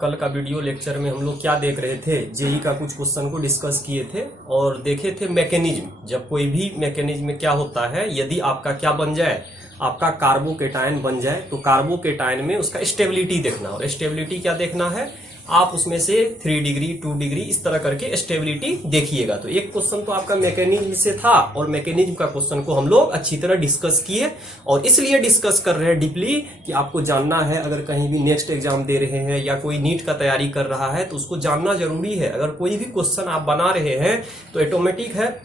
कल का video lecture में हम लोग क्या देख रहे थे, जेई का कुछ क्वेश्चन को डिस्कस किए थे और देखे थे मैकेनिज्म। जब कोई भी मैकेनिज्म में क्या होता है, यदि आपका क्या बन जाए, आपका कार्बोकेटायन बन जाए, तो कार्बोकेटायन में उसका स्टेबिलिटी देखना। और स्टेबिलिटी क्या देखना है, आप उसमें से 3 डिग्री 2 डिग्री इस तरह करके स्टेबिलिटी देखिएगा। तो एक क्वेश्चन तो आपका मैकेनिज्म से था और मैकेनिज्म का क्वेश्चन को हम लोग अच्छी तरह डिस्कस किए और इसलिए डिस्कस कर रहे हैं डीपली कि आपको जानना है। अगर कहीं भी नेक्स्ट एग्जाम दे रहे हैं या कोई नीट का तैयारी कर रहा है तो उसको जानना जरूरी है। अगर कोई भी क्वेश्चन आप बना रहे हैं तो ऑटोमेटिक है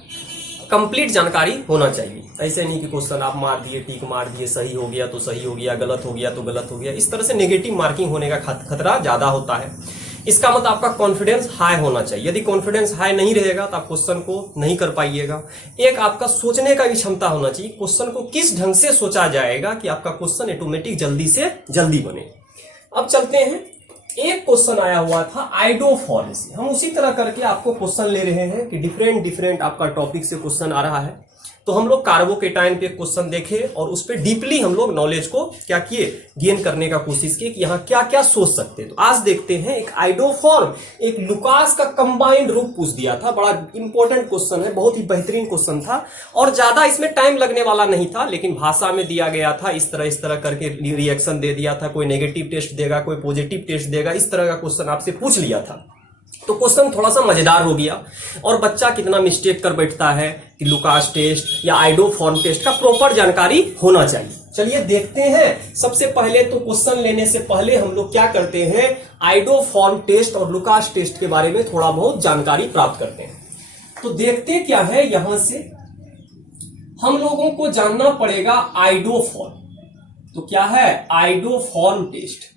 कंप्लीट जानकारी होना चाहिए। ऐसे नहीं कि क्वेश्चन आप मार दिए, टिक मार दिए, सही हो गया तो सही हो गया, गलत हो गया तो गलत हो गया। इस तरह से नेगेटिव मार्किंग होने का खतरा ज्यादा होता है। इसका मतलब आपका कॉन्फिडेंस हाई होना चाहिए। यदि कॉन्फिडेंस हाई नहीं रहेगा तो आप क्वेश्चन को नहीं कर पाइएगा। एक आपका सोचने का भी क्षमता होना चाहिए, क्वेश्चन को किस ढंग से सोचा जाएगा कि आपका क्वेश्चन ऑटोमेटिक जल्दी से जल्दी बने। अब चलते हैं, एक क्वेश्चन आया हुआ था आइडोफॉर्म से। हम उसी तरह करके आपको क्वेश्चन ले रहे हैं कि डिफरेंट आपका टॉपिक से क्वेश्चन आ रहा है। तो हम लोग कार्बोकेटायन पे क्वेश्चन देखे और उस पर डीपली हम लोग नॉलेज को क्या किए, गेन करने का कोशिश किए कि यहाँ क्या क्या सोच सकते हैं। तो आज देखते हैं एक आइडोफॉर्म, एक लुकास का कंबाइंड रूप पूछ दिया था। बड़ा इंपॉर्टेंट क्वेश्चन है, बहुत ही बेहतरीन क्वेश्चन था और ज्यादा इसमें टाइम लगने वाला नहीं था, लेकिन भाषा में दिया गया था। इस तरह करके रिएक्शन दे दिया था, कोई नेगेटिव टेस्ट देगा, कोई पॉजिटिव टेस्ट देगा, इस तरह का क्वेश्चन आपसे पूछ लिया था। तो क्वेश्चन थोड़ा सा मजेदार हो गया और बच्चा कितना मिस्टेक कर बैठता है कि लुकास टेस्ट या आइडोफॉर्म टेस्ट का प्रॉपर जानकारी होना चाहिए। चलिए देखते हैं। सबसे पहले तो क्वेश्चन लेने से पहले हम लोग क्या करते हैं, आइडोफॉर्म टेस्ट और लुकास टेस्ट के बारे में थोड़ा बहुत जानकारी प्राप्त करते हैं। तो देखते क्या है, यहां से हम लोगों को जानना पड़ेगा आइडोफॉर्म। तो क्या है iodoform test.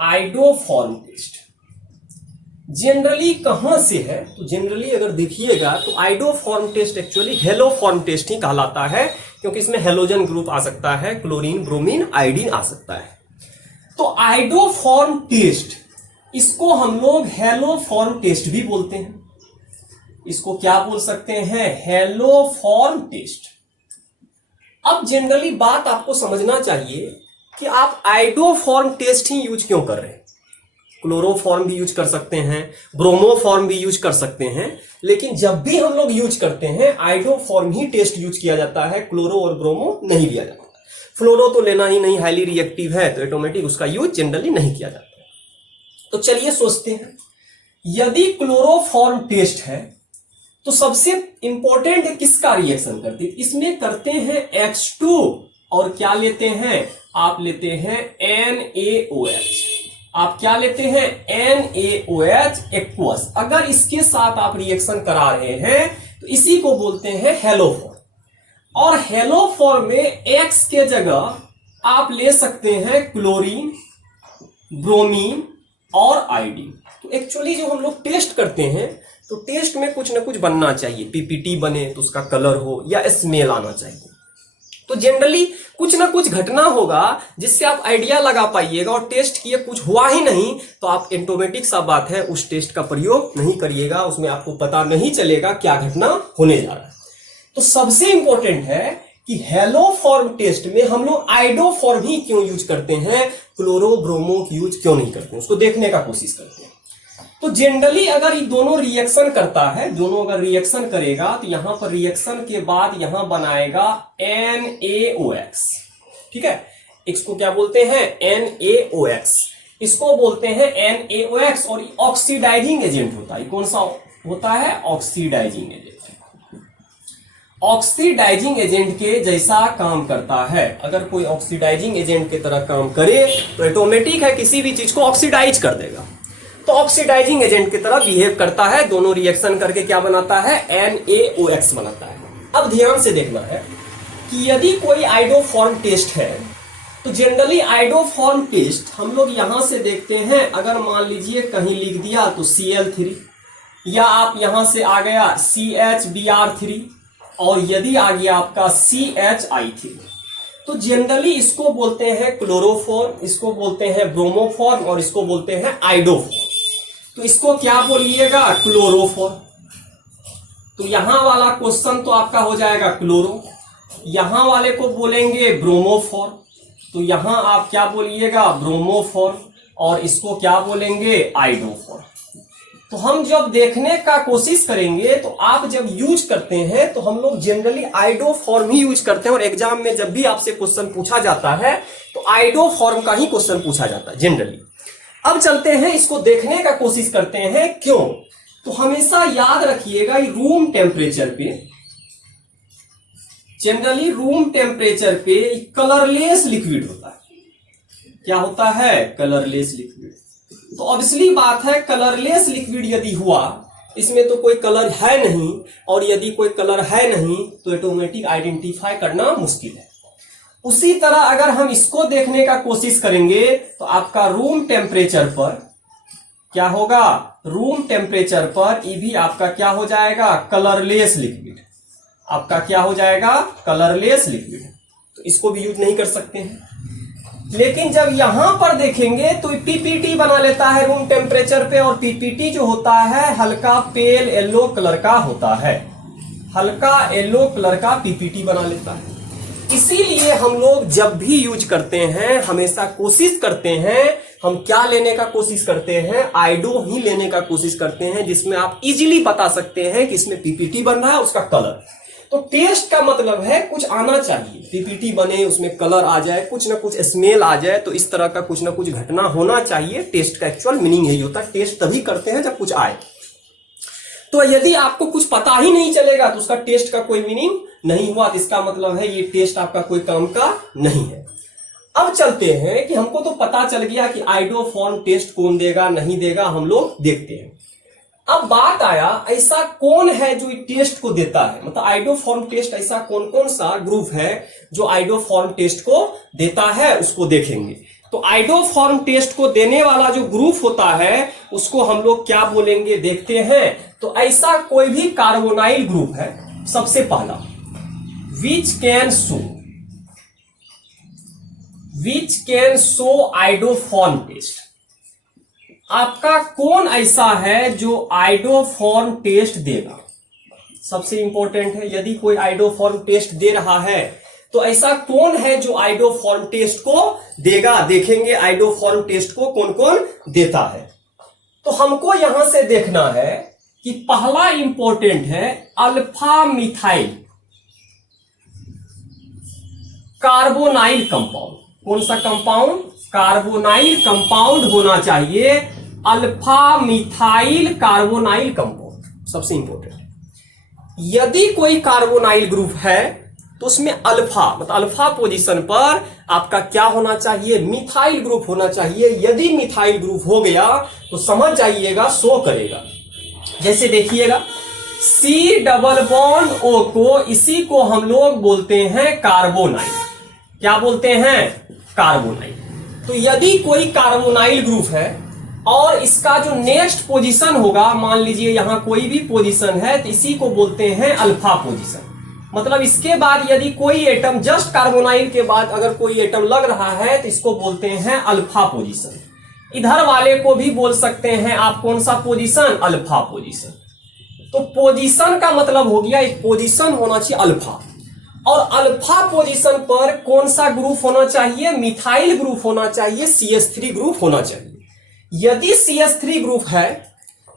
Iodoform test generally कहां से है, तो जनरली अगर देखिएगा तो iodoform test actually haloform test ही कहलाता है, क्योंकि इसमें हेलोजन ग्रुप आ सकता है, क्लोरीन, ब्रोमीन, आयोडीन आ सकता है। तो आइडोफॉर्म टेस्ट, इसको हम लोग हेलोफॉर्म टेस्ट भी बोलते हैं। इसको क्या बोल सकते हैं, हेलोफॉर्म टेस्ट। अब जनरली बात आपको समझना चाहिए कि आप आइडोफॉर्म टेस्ट ही यूज क्यों कर रहे हैं। क्लोरोफॉर्म भी यूज कर सकते हैं, ब्रोमोफॉर्म भी यूज कर सकते हैं, लेकिन जब भी हम लोग यूज करते हैं आइडोफॉर्म ही टेस्ट यूज किया जाता है, क्लोरो और ब्रोमो नहीं लिया जाता। फ्लोरो तो लेना ही नहीं, हाईली रिएक्टिव है, तो ऑटोमेटिक उसका यूज जनरली नहीं किया जाता। तो चलिए सोचते हैं, यदि क्लोरोफॉर्म टेस्ट है तो सबसे इंपॉर्टेंट है किसका रिएक्शन करते हैं, इसमें करते हैं H2 और क्या लेते हैं, आप लेते हैं NaOH। आप क्या लेते हैं, NaOH एक्वस। अगर इसके साथ आप रिएक्शन करा रहे हैं तो इसी को बोलते हैं हेलोफॉर्म। और हेलोफॉर्म में X के जगह आप ले सकते हैं क्लोरीन, ब्रोमीन और आयोडीन। तो एक्चुअली जो हम लोग टेस्ट करते हैं तो टेस्ट में कुछ ना कुछ बनना चाहिए, पीपीटी बने तो उसका कलर हो या स्मेल आना चाहिए। तो जनरली कुछ ना कुछ घटना होगा जिससे आप आइडिया लगा पाइएगा, और टेस्ट किए कुछ हुआ ही नहीं तो आप ऑटोमेटिक सा बात है उस टेस्ट का प्रयोग नहीं करिएगा, उसमें आपको पता नहीं चलेगा क्या घटना होने जा रहा है। तो सबसे इंपॉर्टेंट है कि हेलोफॉर्म टेस्ट में हम लोग आइडोफॉर्म ही क्यों यूज करते हैं, क्लोरो ब्रोमो की यूज क्यों नहीं करते हैं, उसको देखने का कोशिश करते हैं। तो जनरली अगर ये दोनों रिएक्शन करता है, दोनों अगर रिएक्शन करेगा तो यहां पर रिएक्शन के बाद यहां बनाएगा NaOX। ठीक है, इसको क्या बोलते हैं, NaOX। इसको बोलते हैं NaOX और ऑक्सीडाइजिंग एजेंट होता है। कौन सा होता है, ऑक्सीडाइजिंग एजेंट। ऑक्सीडाइजिंग एजेंट के जैसा काम करता है। अगर कोई ऑक्सीडाइजिंग एजेंट की तरह काम करे तो ऑटोमेटिक है किसी भी चीज को ऑक्सीडाइज कर देगा। तो ऑक्सीडाइजिंग एजेंट की तरह बिहेव करता है, दोनों रिएक्शन करके क्या बनाता है, NaOX बनाता है। अब ध्यान से देखना है कि यदि कोई आइडोफॉर्म टेस्ट है तो जनरली आइडोफॉर्म टेस्ट हम लोग यहां से देखते हैं। अगर मान लीजिए कहीं लिख दिया तो Cl3, या आप यहां से आ गया CHBr3, और यदि आ गया आपका CHI3, तो जनरली इसको बोलते हैं क्लोरोफॉर्म, इसको बोलते हैं ब्रोमोफॉर्म और इसको बोलते हैं आइडोफॉर्म। तो इसको क्या बोलिएगा, क्लोरोफॉर्म। तो यहां वाला क्वेश्चन तो आपका हो जाएगा क्लोरो, यहां वाले को बोलेंगे ब्रोमोफॉर्म, तो यहां आप क्या बोलिएगा, ब्रोमोफॉर्म, और इसको क्या बोलेंगे, आइडोफॉर्म। तो हम जब देखने का कोशिश करेंगे तो आप जब यूज करते हैं तो हम लोग जनरली आइडोफॉर्म ही यूज करते हैं, और एग्जाम में जब भी आपसे क्वेश्चन पूछा जाता है तो आइडोफॉर्म का ही क्वेश्चन पूछा जाता है जनरली। अब चलते हैं, इसको देखने का कोशिश करते हैं क्यों। तो हमेशा याद रखिएगा रूम टेम्परेचर पे, जनरली रूम टेम्परेचर पे कलरलेस लिक्विड होता है। क्या होता है, कलरलेस लिक्विड। तो ऑब्वियसली बात है, कलरलेस लिक्विड यदि हुआ, इसमें तो कोई कलर है नहीं, और यदि कोई कलर है नहीं तो ऑटोमेटिक आइडेंटिफाई करना मुश्किल है। उसी तरह अगर हम इसको देखने का कोशिश करेंगे तो आपका रूम टेम्परेचर पर क्या होगा, रूम टेम्परेचर पर ये भी आपका क्या हो जाएगा, कलरलेस लिक्विड। आपका क्या हो जाएगा, कलरलेस लिक्विड। तो इसको भी यूज नहीं कर सकते हैं। लेकिन जब यहां पर देखेंगे तो पीपीटी बना लेता है रूम टेम्परेचर पे, और पीपीटी जो होता है हल्का पेल येलो कलर का होता है, हल्का येलो कलर का पीपीटी बना लेता है। इसीलिए हम लोग जब भी यूज करते हैं हमेशा कोशिश करते हैं, हम क्या लेने का कोशिश करते हैं, आइडो ही लेने का कोशिश करते हैं, जिसमें आप इजीली बता सकते हैं कि इसमें पीपीटी बन रहा है, उसका कलर। तो टेस्ट का मतलब है कुछ आना चाहिए, पीपीटी बने, उसमें कलर आ जाए, कुछ ना कुछ स्मेल आ जाए, तो इस तरह का कुछ ना कुछ घटना होना चाहिए। टेस्ट का एक्चुअल मीनिंग यही होता है, टेस्ट तभी करते हैं जब कुछ आए। तो यदि आपको कुछ पता ही नहीं चलेगा तो उसका टेस्ट का कोई मीनिंग नहीं हुआ, तो इसका मतलब है ये टेस्ट आपका कोई काम का नहीं है। अब चलते हैं कि हमको तो पता चल गया कि आइडोफॉर्म टेस्ट कौन देगा नहीं देगा, हम लोग देखते हैं। अब बात आया, ऐसा कौन है जो टेस्ट को देता है, मतलब आइडोफॉर्म टेस्ट ऐसा कौन कौन सा ग्रुप है जो आइडोफॉर्म टेस्ट को देता है, उसको देखेंगे। तो आइडोफॉर्म टेस्ट को देने वाला जो ग्रुप होता है उसको हम लोग क्या बोलेंगे, देखते हैं। तो ऐसा कोई भी कार्बोनाइल ग्रुप है, सबसे पहला which can show iodoform test. आपका कौन ऐसा है जो आइडोफॉर्म टेस्ट देगा, सबसे इंपॉर्टेंट है। यदि कोई आइडोफॉर्म टेस्ट दे रहा है तो ऐसा कौन है जो आइडोफॉर्म टेस्ट को देगा, देखेंगे आइडोफॉर्म टेस्ट को कौन कौन देता है। तो हमको यहां से देखना है कि पहला इंपॉर्टेंट है अल्फा मिथाइल कार्बोनाइल कंपाउंड। कौन सा कंपाउंड, कार्बोनाइल कंपाउंड होना चाहिए, अल्फा मिथाइल कार्बोनाइल कंपाउंड, सबसे इंपॉर्टेंट। यदि कोई कार्बोनाइल ग्रुप है तो उसमें अल्फा मतलब अल्फा पोजीशन पर आपका क्या होना चाहिए, मिथाइल ग्रुप होना चाहिए। यदि मिथाइल ग्रुप हो गया तो समझ जाइएगा शो करेगा। जैसे देखिएगा C डबल बॉन्ड O को, इसी को हम लोग बोलते हैं कार्बोनाइल। क्या बोलते हैं, कार्बोनाइल। तो यदि कोई कार्बोनाइल ग्रुप है और इसका जो नेक्स्ट पोजीशन होगा, मान लीजिए यहां कोई भी पोजीशन है, तो इसी को बोलते हैं अल्फा पोजीशन। मतलब इसके बाद यदि कोई एटम, जस्ट कार्बोनाइल के बाद अगर कोई एटम लग रहा है तो इसको बोलते हैं अल्फा पोजीशन। इधर वाले को भी बोल सकते हैं आप कौन सा पोजीशन, अल्फा पोजीशन। तो पोजीशन का मतलब हो गया एक पोजीशन होना चाहिए अल्फा, और अल्फा पोजीशन पर कौन सा ग्रुप होना चाहिए, मिथाइल ग्रुप होना चाहिए, CH3 ग्रुप होना चाहिए। यदि CH3 ग्रुप है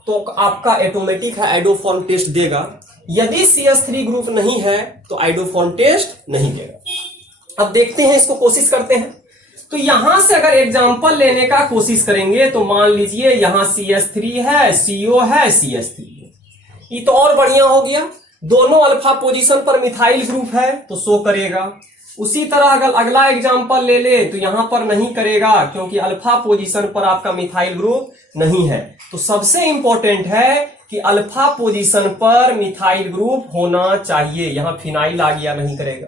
तो आपका ऑटोमेटिक है आइडोफॉर्म टेस्ट देगा। यदि CH3 ग्रुप नहीं है तो आइडोफॉर्म टेस्ट नहीं देगा। अब देखते हैं, इसको कोशिश करते हैं। तो यहां से अगर एग्जांपल लेने का कोशिश करेंगे तो मान लीजिए यहां CH3 है, CO है, CH3 है, ये तो और बढ़िया हो गया। दोनों अल्फा पोजीशन पर मिथाइल ग्रुप है तो शो करेगा। उसी तरह अगर अगला एग्जांपल ले ले तो यहां पर नहीं करेगा क्योंकि अल्फा पोजीशन पर आपका मिथाइल ग्रुप नहीं है। तो सबसे इंपॉर्टेंट है कि अल्फा पोजीशन पर मिथाइल ग्रुप होना चाहिए। यहां फिनाइल आ गया, नहीं करेगा।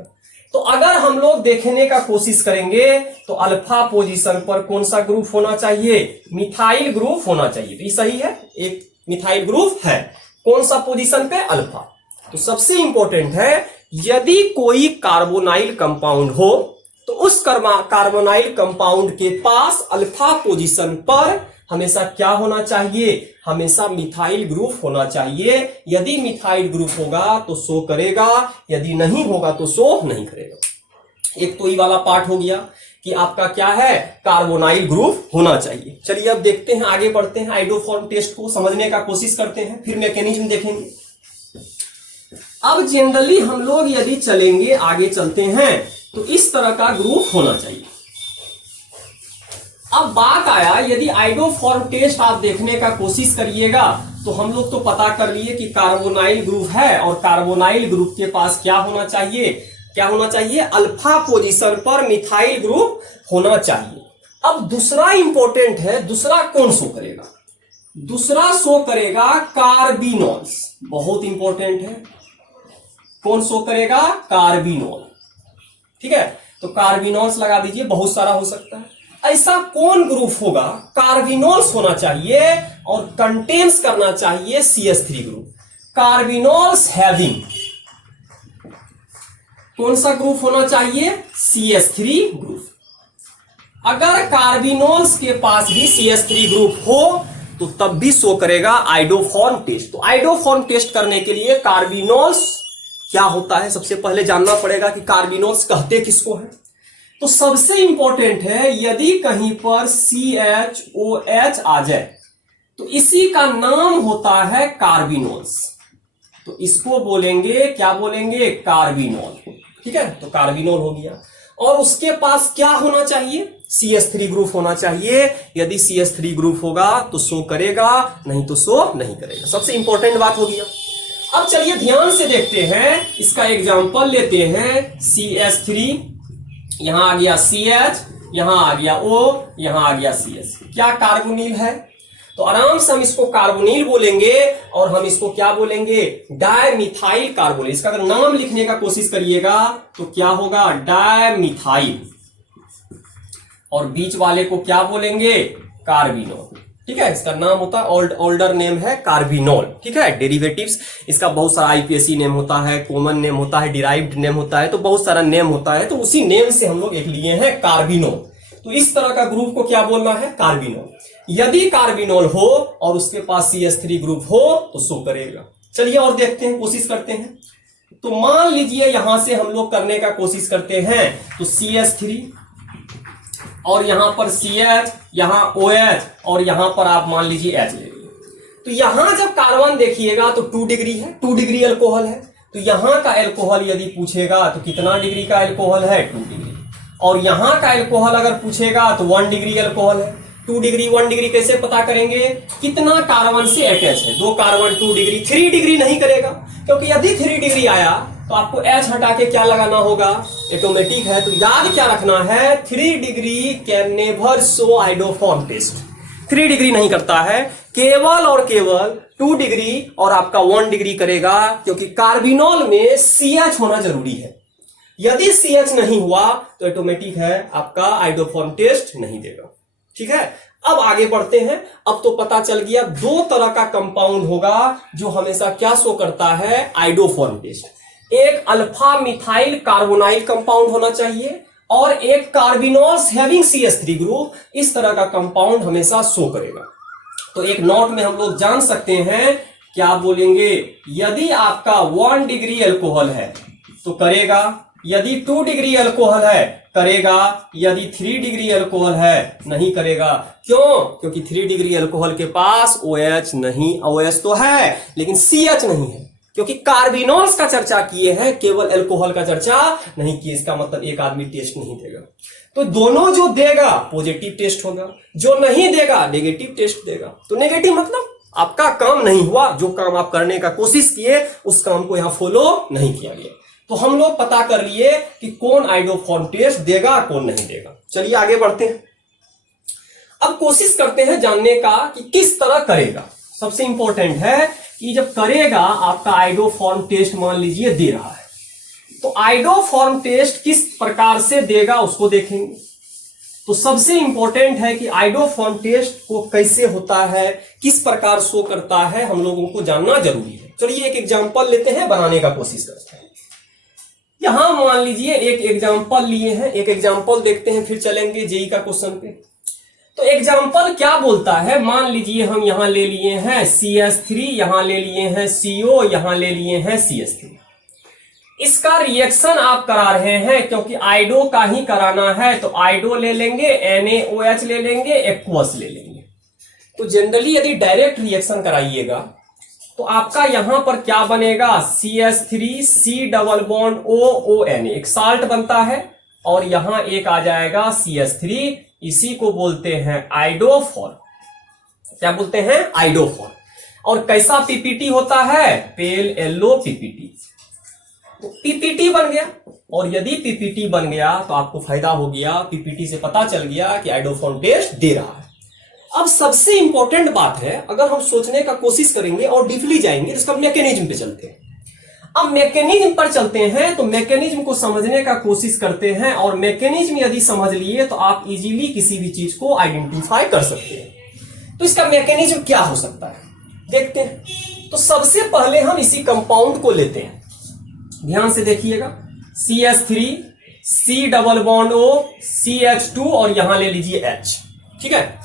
तो अगर हम लोग देखने का कोशिश करेंगे तो अल्फा पोजीशन पर कौन सा ग्रुप होना चाहिए, मिथाइल ग्रुप होना चाहिए। तो ये सही है, एक मिथाइल ग्रुप है। कौन सा पोजीशन पे, अल्फा। तो सबसे इंपॉर्टेंट है यदि कोई कार्बोनाइल कंपाउंड हो तो उस कार्बोनाइल कंपाउंड के पास अल्फा पोजीशन पर हमेशा क्या होना चाहिए, हमेशा मिथाइल ग्रुप होना चाहिए। यदि मिथाइल ग्रुप होगा तो शो करेगा, यदि नहीं होगा तो शो नहीं करेगा। एक तो ये वाला पार्ट हो गया। कि आपका क्या है, कार्बोनाइल ग्रुप होना चाहिए। चलिए अब देखते हैं, आगे बढ़ते हैं, आइडोफॉर्म टेस्ट को समझने का कोशिश करते हैं, फिर मैकेनिज्म देखेंगे। अब जनरली हम लोग यदि चलेंगे, आगे चलते हैं, तो इस तरह का ग्रुप होना चाहिए। अब बात आया, यदि आइडोफॉर्म टेस्ट आप देखने का कोशिश करिएगा तो हम लोग तो पता कर लिए कि कार्बोनाइल ग्रुप है, और कार्बोनाइल ग्रुप के पास क्या होना चाहिए, क्या होना चाहिए, अल्फा पोजीशन पर मिथाइल ग्रुप होना चाहिए। अब दूसरा इंपॉर्टेंट है, दूसरा कौन शो करेगा, दूसरा शो करेगा कार्बिनॉल्स, बहुत इंपॉर्टेंट है। कौन शो करेगा, कार्बिनॉल। ठीक है, तो कार्बिनॉल्स लगा दीजिए, बहुत सारा हो सकता है। ऐसा कौन ग्रुप होगा, कार्बिनॉल्स होना चाहिए और कंटेन्स करना चाहिए CH3 ग्रुप, कार्बिनॉल्स हैविंग, कौन सा ग्रुप होना चाहिए, CH3 ग्रुप। अगर कार्बिनॉल्स के पास भी CH3 ग्रुप हो तो तब भी शो करेगा आइडोफॉर्म टेस्ट। तो आइडोफॉर्म टेस्ट करने के लिए कार्बिनॉल्स क्या होता है, सबसे पहले जानना पड़ेगा कि कार्बिनॉल्स कहते किसको है। तो सबसे इंपॉर्टेंट है, यदि कहीं पर CHOH आ जाए तो इसी का नाम होता है कार्बिनॉल्स, तो इसको बोलेंगे, क्या बोलेंगे, कार्बिनॉल। ठीक है, तो कार्बिनॉल हो गया। और उसके पास क्या होना चाहिए, CH3 ग्रुप होना चाहिए। यदि CH3 ग्रुप होगा तो शो करेगा, नहीं तो शो नहीं करेगा। सबसे इंपॉर्टेंट बात हो गया। अब चलिए ध्यान से देखते हैं, इसका एग्जांपल लेते हैं। CH3, यहां आ गया CH, यहां आ गया O, यहां आ गया CH, क्या कार्बोनिल है, तो आराम से हम इसको कार्बोनिल बोलेंगे, और हम इसको क्या बोलेंगे, डायमिथाइल कार्बोनिल। इसका अगर नाम लिखने का कोशिश करिएगा तो क्या होगा, डायमिथाइल, और बीच वाले को क्या बोलेंगे, कार्बिनॉल। ठीक है, इसका नाम होता है, ओल्डर नेम है कार्बिनॉल। ठीक है, डेरिवेटिव्स इसका बहुत सारा IPSC नेम होता है, कॉमन नेम होता है, डिराइव्ड नेम होता है, तो बहुत सारा नेम होता है, तो उसी नेम से हम लोग एक लिए हैं कार्बिनॉल। तो इस तरह का ग्रुप को क्या बोलना है, कार्बिनॉल। यदि कार्बिनॉल हो और उसके पास CH3 ग्रुप हो तो शो करेगा। चलिए और देखते हैं, कोशिश करते हैं। तो मान लीजिए यहां से हम लोग करने का कोशिश करते हैं, तो CH3 और यहां पर CH, यहां OH, और यहां पर आप मान लीजिए H ले लीजिए। तो यहां जब कार्बन देखिएगा तो 2 डिग्री है, 2 डिग्री अल्कोहल है। तो यहां का अल्कोहल यदि पूछेगा तो कितना डिग्री का अल्कोहल है, 2 डिग्री। और यहां का अल्कोहल अगर पूछेगा तो 1 डिग्री अल्कोहल है। 2 डिग्री 1 डिग्री कैसे पता करेंगे, कितना कार्बन से अटैच है, 2 कार्बन 2 डिग्री, 3 डिग्री नहीं करेगा, क्योंकि यदि 3 डिग्री आया तो आपको H हटा के क्या लगाना होगा, ऑटोमेटिक है। तो याद क्या रखना है, 3 degree can never show iodoform test. 3 degree नहीं करता है, केवल और केवल 2 डिग्री और आपका 1 डिग्री करेगा, क्योंकि कार्बिनॉल में CH होना जरूरी है। यदि CH नहीं हुआ तो ऑटोमेटिक है, आपका आइडोफॉर्म टेस्ट नहीं देगा। ठीक है, अब आगे बढ़ते हैं। अब तो पता चल गया 2 तरह का कंपाउंड होगा जो हमेशा क्या शो करता है, आइडोफॉर्म टेस्ट। एक अल्फा मिथाइल कार्बोनाइल कंपाउंड होना चाहिए, और एक कार्बिनॉल्स हैविंग CH3 ग्रुप, इस तरह का कंपाउंड हमेशा शो करेगा। तो एक नोट में हम लोग जान सकते हैं, क्या बोलेंगे, यदि आपका 1 डिग्री अल्कोहल है तो करेगा, यदि 2 डिग्री अल्कोहल है करेगा, यदि 3 डिग्री अल्कोहल है नहीं करेगा। क्यों, क्योंकि 3 डिग्री अल्कोहल के पास OH नहीं, OH तो है लेकिन CH नहीं है, क्योंकि कार्बिनॉल्स का चर्चा किए हैं, केवल अल्कोहल का चर्चा नहीं किए। इसका मतलब एक आदमी टेस्ट नहीं देगा। तो दोनों जो देगा पॉजिटिव टेस्ट होगा, जो नहीं देगा नेगेटिव टेस्ट देगा। तो नेगेटिव मतलब आपका काम नहीं हुआ, जो काम आप करने का कोशिश किए उस काम को यहां फॉलो नहीं किया गया। तो हम लोग पता कर लिए कि कौन आइडोफॉर्म टेस्ट देगा, कौन नहीं देगा। चलिए आगे बढ़ते हैं। अब कोशिश करते हैं जानने का कि किस तरह करेगा। सबसे इंपॉर्टेंट है कि जब करेगा आपका आइडोफॉर्म टेस्ट, मान लीजिए दे रहा है, तो आइडोफॉर्म टेस्ट किस प्रकार से देगा उसको देखेंगे। तो सबसे इंपॉर्टेंट है कि आइडोफॉर्म टेस्ट को कैसे होता है, किस प्रकार शो करता है, हम लोगों को जानना जरूरी है। चलिए एक एग्जांपल लेते हैं, बनाने का कोशिश करते हैं। यहां मान लीजिए एक एग्जांपल लिए हैं, एक एग्जांपल देखते हैं, फिर चलेंगे जेई का क्वेश्चन पे। तो एग्जांपल क्या बोलता है, मान लीजिए हम यहां ले लिए हैं CH3, यहां ले लिए हैं CO, यहां ले लिए हैं CH3। इसका रिएक्शन आप करा रहे हैं क्योंकि आइडो का ही कराना है, तो आइडो ले लेंगे, NaOH ले लेंगे, एक्वस ले लेंगे। तो जनरली यदि डायरेक्ट रिएक्शन कराइएगा तो आपका यहां पर क्या बनेगा, CH3C डबल बॉन्ड OON, एक साल्ट बनता है, और यहां एक आ जाएगा CH3, इसी को बोलते हैं आइडोफॉर। क्या बोलते हैं, आइडोफॉर। और कैसा पीपीटी होता है, पेल येलो पीपीटी। तो पीपीटी बन गया, और यदि पीपीटी बन गया तो आपको फायदा हो गया, पीपीटी से पता चल गया कि आइडोफॉर्म टेस्ट दे रहा है। अब सबसे इंपॉर्टेंट बात है, अगर हम सोचने का कोशिश करेंगे और डीपली जाएंगे तो इसका मैकेनिज्म पे चलते हैं। अब मैकेनिज्म पर चलते हैं तो मैकेनिज्म को समझने का कोशिश करते हैं, और मैकेनिज्म यदि समझ लिए तो आप इजीली किसी भी चीज को आइडेंटिफाई कर सकते हैं। तो इसका मैकेनिज्म क्या हो सकता है, देखते हैं। तो सबसे पहले हम इसी कंपाउंड को लेते हैं, ध्यान से देखिएगा, CH3C double bond O, CH2 और यहां ले लीजिए H, ठीक है।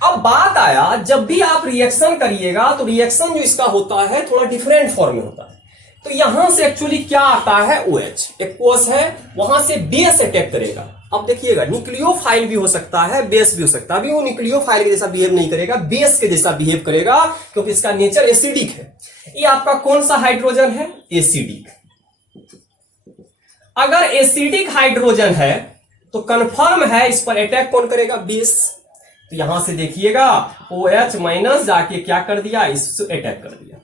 अब बात आया, जब भी आप रिएक्शन करिएगा तो रिएक्शन जो इसका होता है थोड़ा डिफरेंट फॉर्म में होता है। तो यहां से एक्चुअली क्या आता है, OH एक्वस है, वहां से बेस अटैक करेगा। अब देखिएगा, न्यूक्लियोफाइल भी हो सकता है, बेस भी हो सकता है। अभी वो न्यूक्लियोफाइल के जैसा बिहेव नहीं करेगा, बेस के जैसा बिहेव करेगा, क्योंकि इसका नेचर एसिडिक है। ये आपका कौन सा हाइड्रोजन है, एसिडिक। अगर एसिडिक हाइड्रोजन है तो कंफर्म है इस पर अटैक कौन करेगा, बेस। तो यहां से देखिएगा OH माइनस जाके क्या कर दिया, इससे अटैक कर दिया।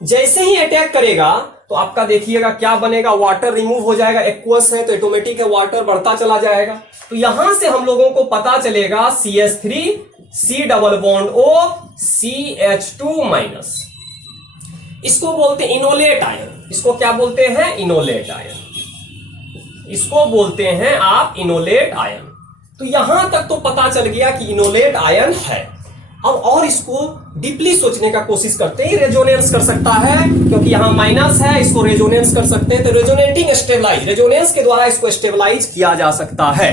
जैसे ही अटैक करेगा तो आपका देखिएगा क्या बनेगा, वाटर रिमूव हो जाएगा, एक्वस है तो ऑटोमेटिक है, वाटर बढ़ता चला जाएगा। तो यहां से हम लोगों को पता चलेगा CH3C double bond O, CH2 minus. इसको बोलते हैं इनोलेट आयन। इसको क्या बोलते हैं, इनोलेट आयन। इसको बोलते हैं आप इनोलेट आयन। तो यहां तक तो पता चल गया कि इनोलेट आयन है। अब और इसको डीपली सोचने का कोशिश करते हैं, रेजोनेंस कर सकता है, क्योंकि यहां माइनस है, इसको रेजोनेंस कर सकते हैं। तो रेजोनेटिंग स्टेबलाइज, रेजोनेंस के द्वारा इसको स्टेबलाइज किया जा सकता है।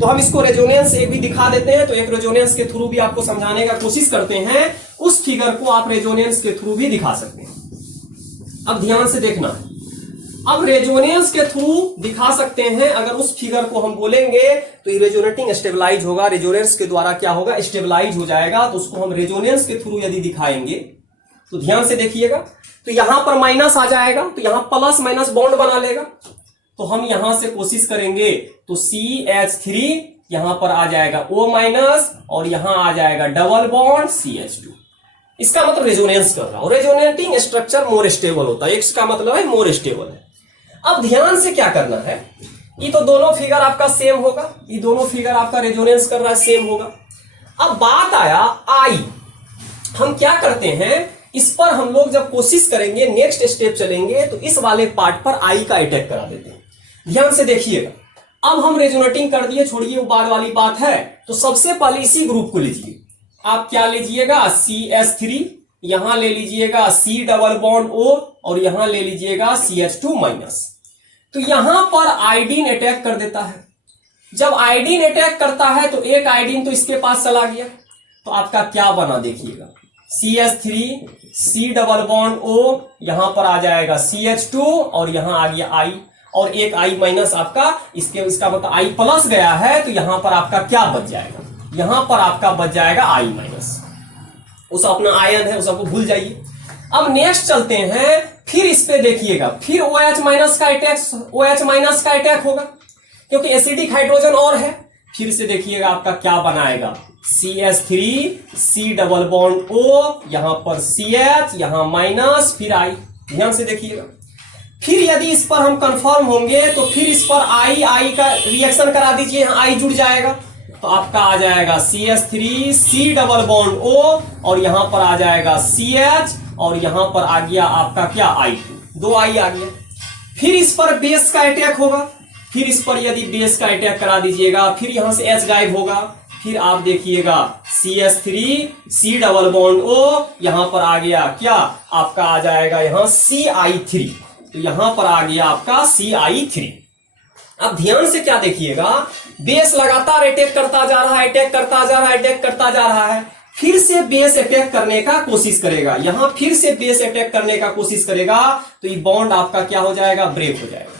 तो हम इसको रेजोनेंस एक भी दिखा देते हैं, तो एक रेजोनेंस के थ्रू भी आपको समझाने का कोशिश करते हैं। उस फिगर को आप रेजोनेंस के थ्रू भी दिखा सकते हैं। अब ध्यान से देखना, अब रेजोनेंस के थ्रू दिखा सकते हैं। अगर उस फिगर को हम बोलेंगे तो ये रेजोनेटिंग स्टेबलाइज होगा, रेजोनेंस के द्वारा क्या होगा, स्टेबलाइज हो जाएगा। तो उसको हम रेजोनेंस के थ्रू यदि दिखाएंगे तो ध्यान से देखिएगा, तो यहां पर माइनस आ जाएगा, तो यहां प्लस माइनस बॉन्ड बना लेगा। तो हम यहां से कोशिश करेंगे तो CH3 यहां पर आ जाएगा O माइनस, और यहां आ जाएगा डबल बॉन्ड CH2। इसका मतलब रेजोनेंस कर रहा हूं। रेजोनेटिंग स्ट्रक्चर मोर स्टेबल होता है, इसका मतलब है मोर स्टेबल है। अब ध्यान से क्या करना है, ये तो दोनों फिगर आपका सेम होगा, ये दोनों फिगर आपका रेजोनेंस कर रहा है, सेम होगा। अब बात आया आई, हम क्या करते हैं, इस पर हम लोग जब कोशिश करेंगे, नेक्स्ट स्टेप चलेंगे, तो इस वाले पार्ट पर आई का अटैक करा देते हैं। ध्यान से देखिएगा, अब हम रेजोनेटिंग कर दिए, छोड़िए वो बाद वाली बात है। तो सबसे पहले इसी ग्रुप को लीजिए, आप क्या लीजिएगा, CH3, यहां ले लीजिएगा C डबल बॉन्ड O, और यहां ले लीजिएगा CH2 माइनस। तो यहां पर आयोडीन अटैक कर देता है। जब आयोडीन अटैक करता है तो एक आयोडीन तो इसके पास चला गया, तो आपका क्या बना देखिएगा, CH3C डबल बॉन्ड O, यहां पर आ जाएगा CH2, और यहां आ गया I, और एक I माइनस आपका, इसका मतलब I प्लस गया है, तो यहां पर आपका क्या बच जाएगा, यहां पर आपका बच जाएगा I माइनस। उस अपना आयन है, उसको भूल जाइए। अब नेक्स्ट चलते हैं, फिर इस पे देखिएगा, फिर OH माइनस का अटैक होगा, क्योंकि एसिडिक हाइड्रोजन और है। फिर से देखिएगा आपका क्या बनाएगा, CH3C डबल बॉन्ड O, यहां पर CH, यहां माइनस, फिर I। ध्यान से देखिएगा, फिर यदि इस पर हम कंफर्म होंगे तो फिर इस पर I का रिएक्शन करा दीजिए, यहां I जुड़ जाएगा, तो आपका आ जाएगा CH3C डबल बॉन्ड O, और यहां पर आ जाएगा CH, और यहां पर आ गया आपका क्या, I2, 2 I आ गया। फिर इस पर बेस का अटैक होगा, फिर इस पर यदि बेस का अटैक करा दीजिएगा, फिर यहां से H गायब होगा, फिर आप देखिएगा CH3C डबल बॉन्ड O, यहां पर आ गया क्या, आपका आ जाएगा यहां CI3, तो यहां पर आ गया आपका CI3। अब ध्यान से क्या देखिएगा, बेस लगातार अटैक करता जा रहा है, अटैक करता जा रहा है, अटैक करता जा रहा है। फिर से बेस अटैक करने का कोशिश करेगा, यहां फिर से बेस अटैक करने का कोशिश करेगा, तो ये बॉन्ड आपका क्या हो जाएगा, ब्रेक हो जाएगा।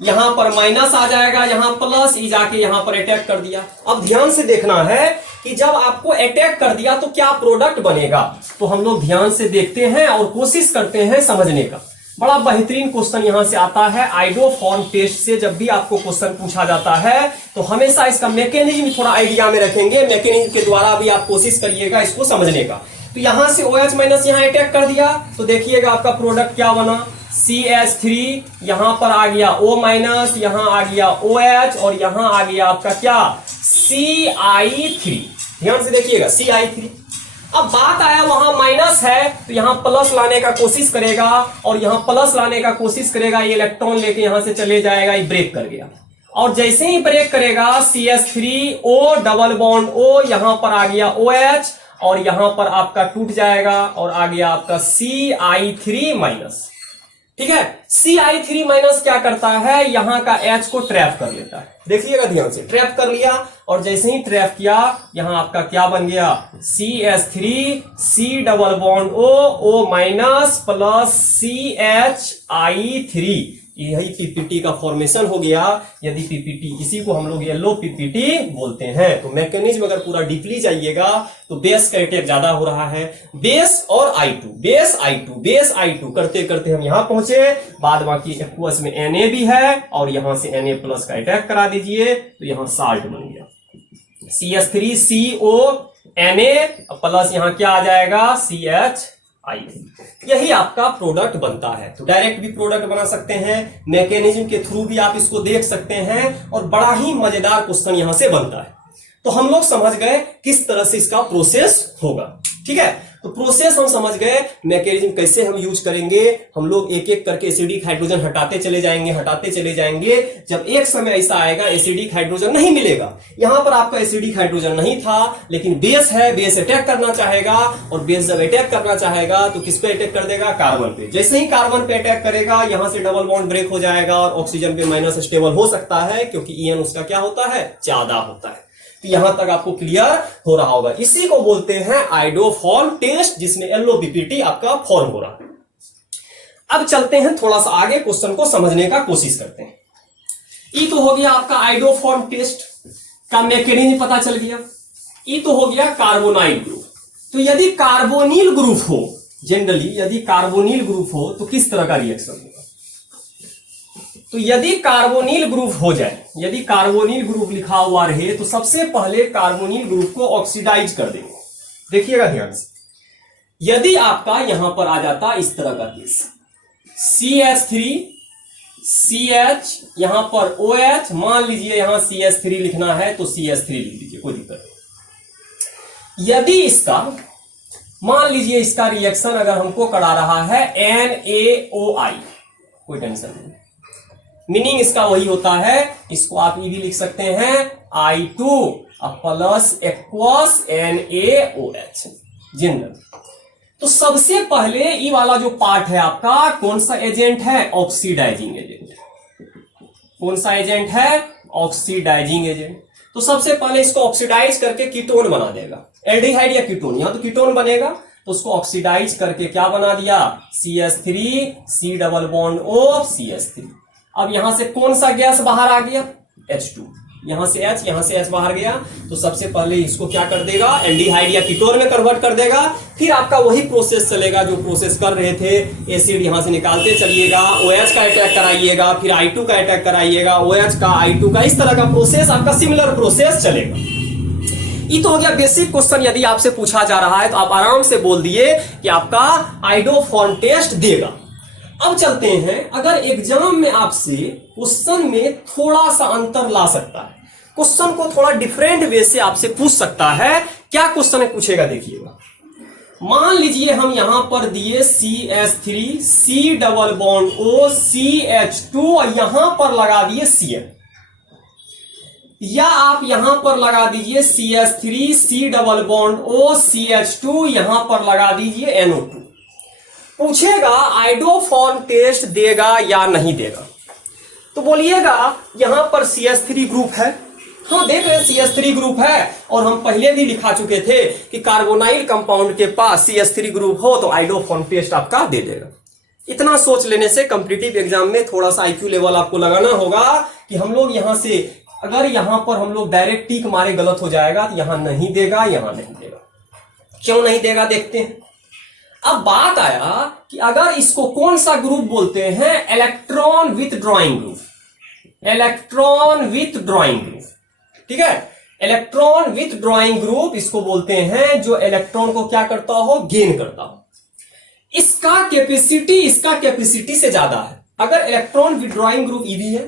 यहां पर माइनस आ जाएगा, यहां प्लस, ये जाके यहां पर अटैक कर दिया। अब ध्यान से देखना है कि जब आपको अटैक कर दिया तो क्या प्रोडक्ट बनेगा, तो हम लोग ध्यान से देखते हैं और कोशिश करते हैं समझने का। बड़ा बेहतरीन क्वेश्चन यहां से आता है आइडोफॉर्म टेस्ट से। जब भी आपको क्वेश्चन पूछा जाता है तो हमेशा इसका मैकेनिज्म थोड़ा आइडिया में रखेंगे, मैकेनिज्म के द्वारा भी आप कोशिश करिएगा इसको समझने का। तो यहां से OH माइनस यहां अटैक कर दिया, तो देखिएगा आपका प्रोडक्ट क्या बना, CH3, यहां पर आ गया O माइनस, यहां आ गया OH और यहां आ गया आपका क्या, CI3। ध्यान से देखिएगा CI3। अब बात आया वहां माइनस है तो यहां प्लस लाने का कोशिश करेगा, और यहां प्लस लाने का कोशिश करेगा, ये इलेक्ट्रॉन लेके यहां से चले जाएगा, ये ब्रेक कर गया। और जैसे ही ब्रेक करेगा CH3O डबल बॉन्ड O, यहां पर आ गया OH और यहां पर आपका टूट जाएगा और आ गया आपका CI3 माइनस। ठीक है, CI3 माइनस क्या करता है, यहां का H को ट्रैप कर लेता है। देखिएगा ध्यान से, ट्रैप कर लिया, और जैसे ही ट्रैप किया यहां आपका क्या बन गया, CH3 C double bond O minus plus CHI3। यही पीपीटी का फॉर्मेशन हो गया। यदि पीपीटी, इसी को हम लोग येलो पीपीटी बोलते हैं। तो मैकेनिज्म अगर पूरा डीपली जाइएगा तो बेस का अटैक ज्यादा हो रहा है, बेस और I2, base I2, base I2 करते करते हम यहां पहुंचे। बाद बाकी एक्वस में Na भी है और यहां से Na प्लस का अटैक करा दीजिए, तो यहां साल्ट बन गया CH3CO Na प्लस यहां क्या आ जाएगा CHI। यही आपका प्रोडक्ट बनता है। तो डायरेक्ट भी प्रोडक्ट बना सकते हैं, मैकेनिज्म के थ्रू भी आप इसको देख सकते हैं, और बड़ा ही मजेदार क्वेश्चन यहां से बनता है। तो हम लोग समझ गए किस तरह से इसका प्रोसेस होगा। ठीक है, तो प्रोसेस हम समझ गए, मैकेनिज्म कैसे हम यूज करेंगे। हम लोग एक एक करके एसिडिक हाइड्रोजन हटाते चले जाएंगे, हटाते चले जाएंगे। जब एक समय ऐसा आएगा एसिडिक हाइड्रोजन नहीं मिलेगा, यहां पर आपका एसिडिक हाइड्रोजन नहीं था, लेकिन बेस है, बेस अटैक करना चाहेगा, और बेस जब अटैक करना चाहेगा तो किस पे अटैक कर देगा, कार्बन पे। जैसे ही कार्बन पे अटैक करेगा यहां से डबल बॉन्ड ब्रेक हो जाएगा और ऑक्सीजन पे माइनस स्टेबल हो सकता है, क्योंकि EN उसका क्या होता है, ज्यादा होता है। तो यहां तक आपको क्लियर हो रहा होगा। इसी को बोलते हैं आइडोफॉर्म टेस्ट, जिसमें LOPPT आपका फॉर्म हो रहा है। अब चलते हैं थोड़ा सा आगे, क्वेश्चन को समझने का कोशिश करते हैं। ये तो हो गया आपका आइडोफॉर्म टेस्ट का मैकेनिज्म पता चल गया। ये तो हो गया कार्बोनाइल ग्रुप। तो यदि कार्बोनिल ग्रुप हो, जनरली यदि कार्बोनिल ग्रुप हो तो किस तरह का रिएक्शन होगा। तो यदि कार्बोनिल ग्रुप हो जाए, यदि कार्बोनिल ग्रुप लिखा हुआ रहे, तो सबसे पहले कार्बोनिल ग्रुप को ऑक्सीडाइज कर देंगे। देखिएगा ध्यान से, यदि आपका यहां पर आ जाता इस तरह का केस, CH3 CH, यहां पर OH, मान लीजिए यहां CH3 लिखना है तो CH3 लिख लीजिए, कोई दिक्कत नहीं। यदि इसका मान लीजिए इसका रिएक्शन अगर हमको करा रहा है NaOI, कोई टेंशन नहीं, मीनिंग इसका वही होता है। इसको आप ये भी लिख सकते हैं I2 plus aqueous NaOH general. तो सबसे पहले ये वाला जो पार्ट है आपका, कौन सा एजेंट है, ऑक्सीडाइजिंग एजेंट। कौन सा एजेंट है, ऑक्सीडाइजिंग एजेंट। तो सबसे पहले इसको ऑक्सीडाइज करके कीटोन बना देगा, एल्डिहाइड या कीटोन, यहां तो कीटोन बनेगा, तो उसको ऑक्सीडाइज करके क्या बना दिया, CH3 C double bond O CH3। अब यहां से कौन सा गैस बाहर आ गया, H2, यहां से H, यहां से H बाहर गया। तो सबसे पहले इसको क्या कर देगा, एल्डिहाइड या कीटोन में कन्वर्ट कर देगा। फिर आपका वही प्रोसेस चलेगा जो प्रोसेस कर रहे थे, एसिड यहां से निकालते चलिएगा, OH का अटैक कराइएगा, फिर I2 का अटैक कराइएगा, OH का I2 का, इस तरह का प्रोसेस आपका सिमिलर प्रोसेस चलेगा। ये तो हो गया बेसिक क्वेश्चन। यदि आपसे पूछा जा रहा है तो आप आराम से बोल दिए कि आपका आइडोफॉर्म टेस्ट देगा। अब चलते हैं, अगर एग्जाम में आपसे क्वेश्चन में थोड़ा सा अंतर ला सकता है, क्वेश्चन को थोड़ा डिफरेंट वे से आपसे पूछ सकता है। क्या क्वेश्चन पूछेगा देखिएगा। मान लीजिए हम यहां पर दिए CH3 C double bond O CH2 और यहां पर लगा दिए Cl, या आप यहां पर लगा दीजिए CH3 C double bond O CH2, यहां पर लगा दीजिए NO2। पूछेगा आइडोफॉर्म टेस्ट देगा या नहीं देगा। तो बोलिएगा यहां पर CH3 ग्रुप है, हाँ देख रहे हैं CH3 ग्रुप है, और हम पहले भी लिखा चुके थे कि कार्बोनाइल कंपाउंड के पास CH3 ग्रुप हो तो आइडोफॉर्म टेस्ट आपका दे देगा। इतना सोच लेने से कॉम्पिटिटिव एग्जाम में थोड़ा सा IQ लेवल आपको लगाना होगा कि हम लोग यहां से अगर यहां पर हम लोग डायरेक्ट टिक मारे गलत हो जाएगा तो यहां नहीं देगा, यहां नहीं देगा। क्यों नहीं देगा देखते हैं। अब बात आया कि अगर इसको कौन सा ग्रुप बोलते हैं, electron with drawing group, electron with drawing group, ठीक है। इलेक्ट्रॉन विथ ड्रॉइंग ग्रुप इसको बोलते हैं जो इलेक्ट्रॉन को क्या करता हो, गेन करता हो। इसका कैपेसिटी से ज्यादा है। अगर इलेक्ट्रॉन विड्रॉइंग ग्रुप ईवी है,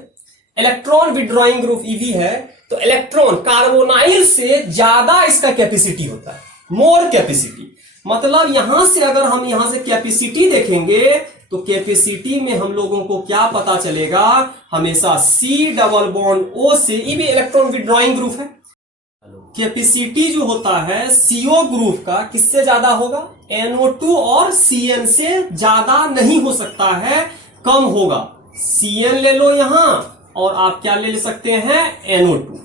इलेक्ट्रॉन विड्रॉइंग ग्रुप ईवी है, तो इलेक्ट्रॉन कार्बोनाइल से ज्यादा इसका कैपेसिटी होता है, मोर कैपेसिटी। मतलब यहां से अगर हम यहां से कैपेसिटी देखेंगे तो कैपेसिटी में हम लोगों को क्या पता चलेगा, हमेशा C डबल बॉन्ड O से, ये भी इलेक्ट्रॉन विड्रॉइंग ग्रुप है। कैपेसिटी जो होता है CO ग्रुप का किससे ज्यादा होगा, NO2 और CN से ज्यादा नहीं हो सकता है, कम होगा। CN ले लो यहां और आप क्या ले सकते हैं, NO2।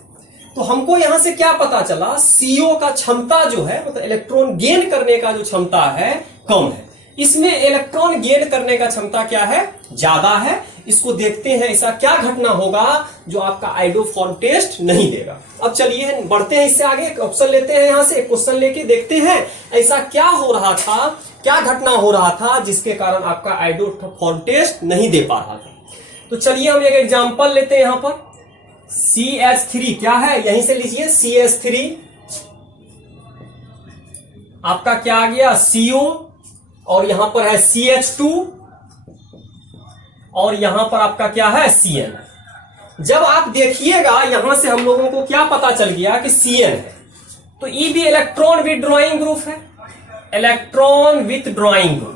तो हमको यहां से क्या पता चला, CO का क्षमता जो है, मतलब इलेक्ट्रॉन गेन करने का जो क्षमता है कम है, इसमें इलेक्ट्रॉन गेन करने का क्षमता क्या है, ज्यादा है। इसको देखते हैं ऐसा क्या घटना होगा जो आपका आइडोफॉर्म टेस्ट नहीं देगा। अब चलिए बढ़ते हैं इससे आगे, ऑप्शन लेते हैं, यहां से क्वेश्चन लेके देखते हैं ऐसा क्या हो रहा था, क्या घटना हो रहा था जिसके कारण आपका आइडोफॉर्म टेस्ट नहीं दे पा रहा था। तो चलिए हम एक एग्जांपल लेते हैं। यहां पर CH3 क्या है, यहीं से लीजिए, CH3 आपका क्या आ गया, CO, और यहां पर है CH2, और यहां पर आपका क्या है, CN। जब आप देखिएगा यहां से हम लोगों को क्या पता चल गया कि CN है, तो ये भी इलेक्ट्रॉन विथ ड्रॉइंग ग्रुप है, इलेक्ट्रॉन विथ ड्रॉइंग ग्रुप।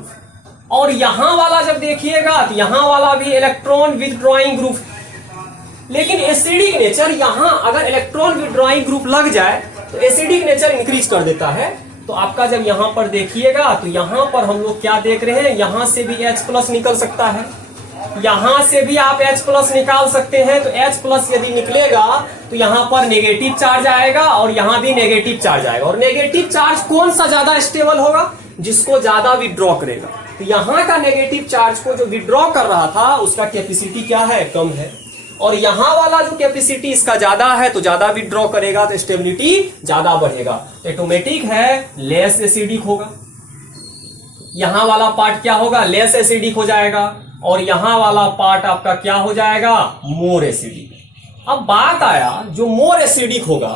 और यहां वाला जब देखिएगा तो यहां वाला भी इलेक्ट्रॉन विथ ड्रॉइंग ग्रुप है। लेकिन एसिडिक नेचर यहां अगर इलेक्ट्रॉन विथ ड्रॉइंग ग्रुप लग जाए तो एसिडिक नेचर इंक्रीज कर देता है। तो आपका जब यहां पर देखिएगा तो यहां पर हम लोग क्या देख रहे हैं, यहां से भी H+ निकल सकता है, यहां से भी आप H+ निकाल सकते हैं। तो H+ यदि निकलेगा तो यहां पर नेगेटिव चार्ज आएगा और यहां भी नेगेटिव चार्ज आएगा। और नेगेटिव चार्ज कौन सा ज्यादा स्टेबल होगा, जिसको ज्यादा विड्रॉ करेगा। तो यहां का नेगेटिव चार्ज को जो विड्रॉ कर रहा था उसका कैपेसिटी क्या है, कम है। और यहां वाला जो कैपेसिटी इसका ज्यादा है तो ज्यादा विड्रॉ करेगा तो स्टेबिलिटी ज्यादा बढ़ेगा, ऑटोमेटिक है लेस एसिडिक होगा। यहां वाला पार्ट क्या होगा, लेस एसिडिक हो जाएगा, और यहां वाला पार्ट आपका क्या हो जाएगा, मोर एसिडिक। अब बात आया जो मोर एसिडिक होगा,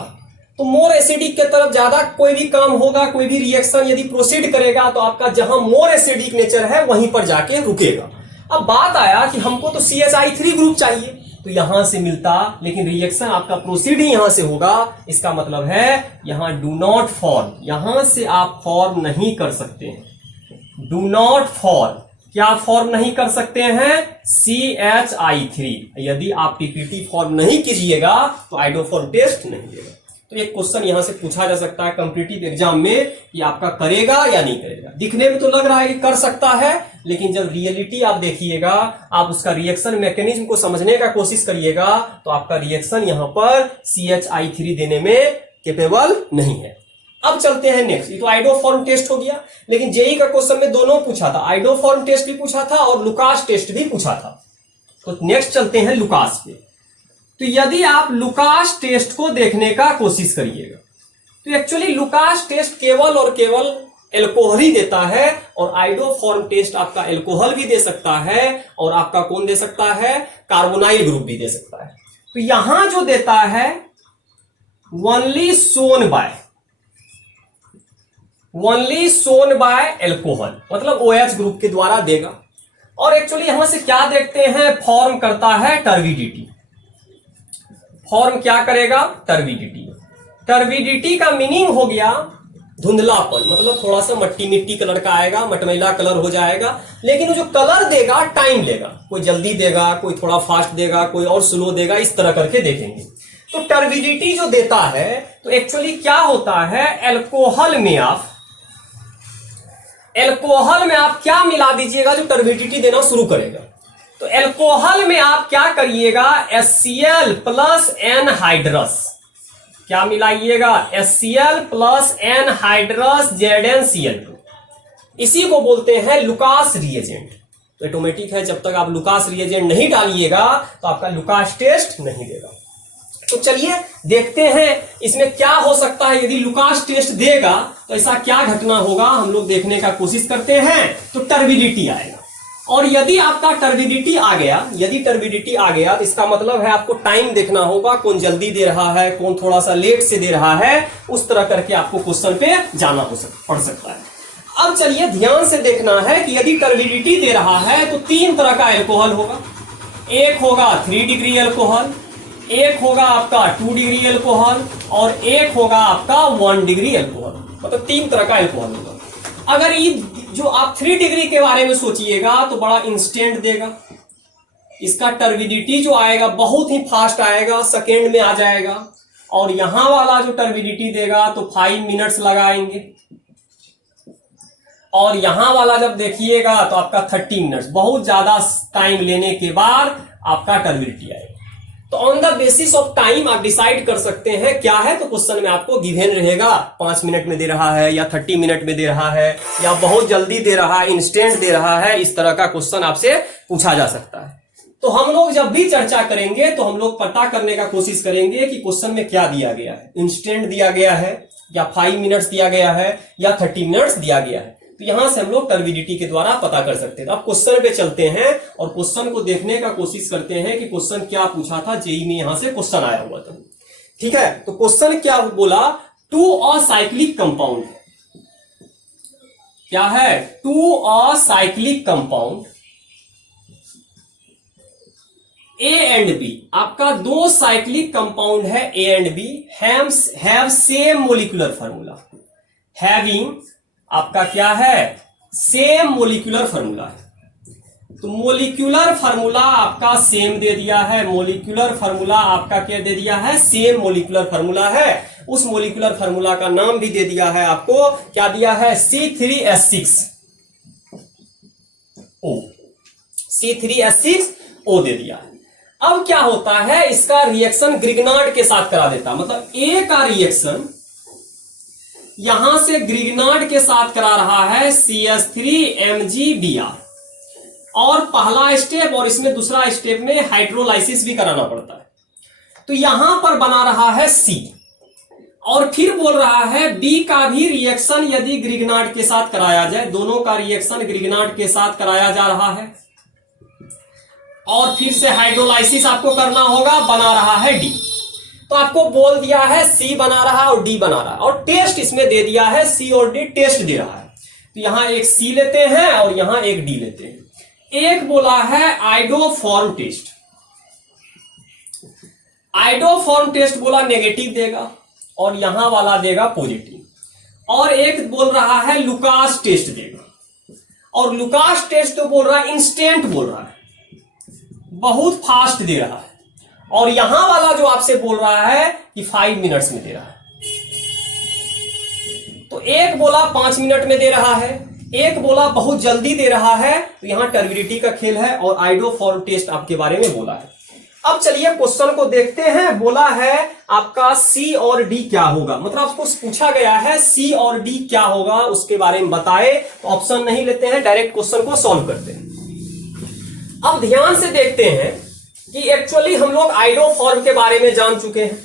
तो मोर एसिडिक के तरफ ज्यादा कोई भी काम होगा, कोई भी रिएक्शन यदि प्रोसीड करेगा तो आपका जहां मोर एसिडिक नेचर है वहीं पर जाके रुकेगा। अब बात आया कि हमको तो CHI3 ग्रुप चाहिए, तो यहां से मिलता, लेकिन रिएक्शन आपका प्रोसीड ही यहां से होगा। इसका मतलब है यहां डू नॉट फॉर्म, यहां से आप फॉर्म नहीं कर सकते हैं। डू नॉट फॉर्म, क्या फॉर्म नहीं कर सकते हैं, CHI3। यदि आप PPT फॉर्म नहीं कीजिएगा तो आइडोफॉर्म टेस्ट नहीं देगा। तो एक क्वेश्चन यहां से पूछा जा सकता है कॉम्पिटिटिव एग्जाम में कि आपका करेगा या नहीं करेगा। दिखने में तो लग रहा है कि कर सकता है, लेकिन जब रियलिटी आप देखिएगा, आप उसका रिएक्शन मैकेनिज्म को समझने का कोशिश करिएगा तो आपका रिएक्शन यहां पर CHI3 देने में कैपेबल नहीं है। अब चलते हैं नेक्स्ट। ये तो आइडोफॉर्म टेस्ट हो गया, लेकिन जेई का क्वेश्चन में दोनों पूछा था, आइडोफॉर्म टेस्ट भी पूछा था और लुकास टेस्ट भी पूछा था। तो नेक्स्ट चलते हैं लुकास पे। तो यदि आप लुकास टेस्ट को देखने का कोशिश करिएगा तो एक्चुअली लुकास टेस्ट केवल और केवल एल्कोहल ही देता है, और आइडोफॉर्म टेस्ट आपका एल्कोहल भी दे सकता है और आपका कौन दे सकता है, कार्बोनाइल ग्रुप भी दे सकता है। तो यहां जो देता है ओनली सोन बाय एल्कोहल, मतलब OH ग्रुप के द्वारा देगा। और एक्चुअली यहां से क्या देखते हैं, फॉर्म करता है टर्बिडिटी। फॉर्म क्या करेगा, टर्बिडिटी। टर्बिडिटी का मीनिंग हो गया धुंधलापन, मतलब थोड़ा सा मट्टी मिट्टी कलर का आएगा, मटमैला कलर हो जाएगा। लेकिन वो जो कलर देगा टाइम लेगा, कोई जल्दी देगा, कोई थोड़ा फास्ट देगा, कोई और स्लो देगा, इस तरह करके देखेंगे। तो टर्बिडिटी जो देता है तो एक्चुअली क्या होता है, एल्कोहल में आप क्या मिला दीजिएगा जो टर्बिडिटी देना शुरू करेगा। तो एल्कोहल में आप क्या करिएगा, HCl+ एनहाइड्रस, क्या मिलाइएगा, HCl प्लस एनहाइड्रस ZnCl2, इसी को बोलते हैं लुकास रिएजेंट। तो ऑटोमेटिक है, जब तक आप लुकास रिएजेंट नहीं डालिएगा तो आपका लुकास टेस्ट नहीं देगा। तो चलिए देखते हैं इसमें क्या हो सकता है। यदि लुकास टेस्ट देगा तो ऐसा क्या घटना होगा, हम लोग देखने का कोशिश करते हैं। तो टर्बिडिटी आएगा, और यदि आपका टर्बिडिटी आ गया, यदि टर्बिडिटी आ गया तो इसका मतलब है आपको टाइम देखना होगा, कौन जल्दी दे रहा है, कौन थोड़ा सा लेट से दे रहा है, उस तरह करके आपको क्वेश्चन पे जाना पड़ सकता है। अब चलिए ध्यान से देखना है कि यदि टर्बिडिटी दे रहा है तो 3 तरह का एल्कोहल होगा। एक होगा 3 डिग्री एल्कोहल, एक होगा आपका 2 डिग्री एल्कोहल, और एक होगा आपका 1 डिग्री एल्कोहल। मतलब 3 तरह का एल्कोहल होगा। अगर ये जो आप 3 डिग्री के बारे में सोचिएगा तो बड़ा इंस्टेंट देगा, इसका टर्बिडिटी जो आएगा बहुत ही फास्ट आएगा, सेकेंड में आ जाएगा। और यहां वाला जो टर्बिडिटी देगा तो 5 मिनट्स लगाएंगे, और यहां वाला जब देखिएगा तो आपका 30 मिनट्स, बहुत ज्यादा टाइम लेने के बाद आपका टर्बिडिटी आएगा। तो on the basis of time आप डिसाइड कर सकते हैं क्या है। तो क्वेश्चन में आपको गिवन रहेगा 5 मिनट में दे रहा है, या 30 मिनट में दे रहा है, या बहुत जल्दी दे रहा है, इंस्टेंट दे रहा है। इस तरह का क्वेश्चन आपसे पूछा जा सकता है। तो हम लोग जब भी चर्चा करेंगे तो हम लोग पता करने का कोशिश करेंगे कि क्वेश्चन में क्या दिया गया है, इंस्टेंट दिया गया है, या 5 मिनट्स दिया गया है, या 30 मिनट्स दिया गया है। तो यहां से हम लोग टर्बिडिटी के द्वारा पता कर सकते हैं। तो अब क्वेश्चन पे चलते हैं और क्वेश्चन को देखने का कोशिश करते हैं कि क्वेश्चन क्या पूछा था। जेईई में यहां से क्वेश्चन आया हुआ था, ठीक है। तो क्वेश्चन क्या बोला, 2 असाइक्लिक कंपाउंड, क्या है, 2 acyclic compound A and B, आपका 2 साइक्लिक कंपाउंड है A and B, have same molecular formula, having आपका क्या है, सेम मोलिकुलर फार्मूला है। तो मोलिकुलर फार्मूला आपका सेम दे दिया है, मोलिकुलर फार्मूला आपका क्या दे दिया है, सेम मोलिकुलर फार्मूला है। उस मोलिकुलर फार्मूला का नाम भी दे दिया है आपको, क्या दिया है, C3H6O, C3H6O दे दिया है। अब क्या होता है, इसका रिएक्शन ग्रिग्नार्ड के साथ करा देता, मतलब A का रिएक्शन यहां से ग्रिग्नार्ड के साथ करा रहा है CH3MgBr, और पहला स्टेप और इसमें दूसरा स्टेप में हाइड्रोलाइसिस भी कराना पड़ता है। तो यहां पर बना रहा है C, और फिर बोल रहा है B का भी रिएक्शन यदि ग्रिग्नार्ड के साथ कराया जाए, दोनों का रिएक्शन ग्रिग्नार्ड के साथ कराया जा रहा है, और फिर से हाइड्रोलाइसिस आपको करना होगा, बना रहा है D। तो आपको बोल दिया है C बना रहा है और D बना रहा है, और टेस्ट इसमें दे दिया है C और D टेस्ट दे रहा है। तो यहां एक C लेते हैं और यहां एक D लेते हैं। एक बोला है आइडोफॉर्म टेस्ट, आइडोफॉर्म टेस्ट बोला नेगेटिव देगा, और यहां वाला देगा पॉजिटिव। और एक बोल रहा है लुकास टेस्ट देगा, और लुकास टेस्ट तो बोल रहा है इंस्टेंट बोल रहा है, बहुत फास्ट दे रहा है। और यहां वाला जो आपसे बोल रहा है कि 5 मिनट्स में दे रहा है। तो एक बोला 5 मिनट में दे रहा है, एक बोला बहुत जल्दी दे रहा है। तो यहां टर्बिडिटी का खेल है, और आइडोफॉर्म टेस्ट आपके बारे में बोला है। अब चलिए क्वेश्चन को देखते हैं। बोला है आपका C और D क्या होगा, मतलब आपको पूछा गया है C और D क्या होगा, उसके बारे में बताए। तो ऑप्शन नहीं लेते हैं, डायरेक्ट क्वेश्चन को सॉल्व करते हैं। अब ध्यान से देखते हैं कि एक्चुअली हम लोग आइडोफॉर्म के बारे में जान चुके हैं,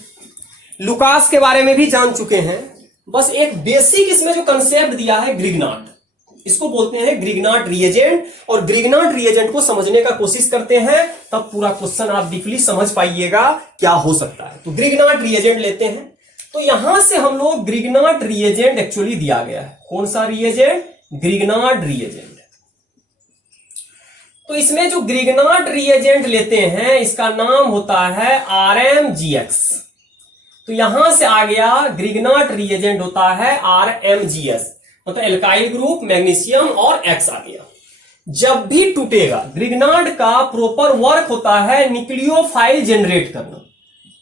लुकास के बारे में भी जान चुके हैं। बस एक बेसिक इसमें जो कंसेप्ट दिया है ग्रिग्नार्ड, इसको बोलते हैं ग्रिग्नार्ड रिएजेंट। और ग्रिग्नार्ड रिएजेंट को समझने का कोशिश करते हैं, तब पूरा क्वेश्चन आप डीपली समझ पाइएगा क्या हो सकता है। तो ग्रिग्नार्ड रिएजेंट लेते हैं। तो यहां से हम लोग ग्रिग्नार्ड रिएजेंट एक्चुअली दिया गया है, कौन सा रिएजेंट, ग्रिग्नार्ड रिएजेंट। तो इसमें जो ग्रिग्नार्ड रिएजेंट लेते हैं इसका नाम होता है RmGx। तो यहां से आ गया ग्रिग्नार्ड रिएजेंट होता है RmGs, मतलब एल्काइल ग्रुप, मैग्नीशियम और X आ गया। जब भी टूटेगा, ग्रिग्नार्ड का प्रॉपर वर्क होता है न्यूक्लियोफाइल जनरेट करना।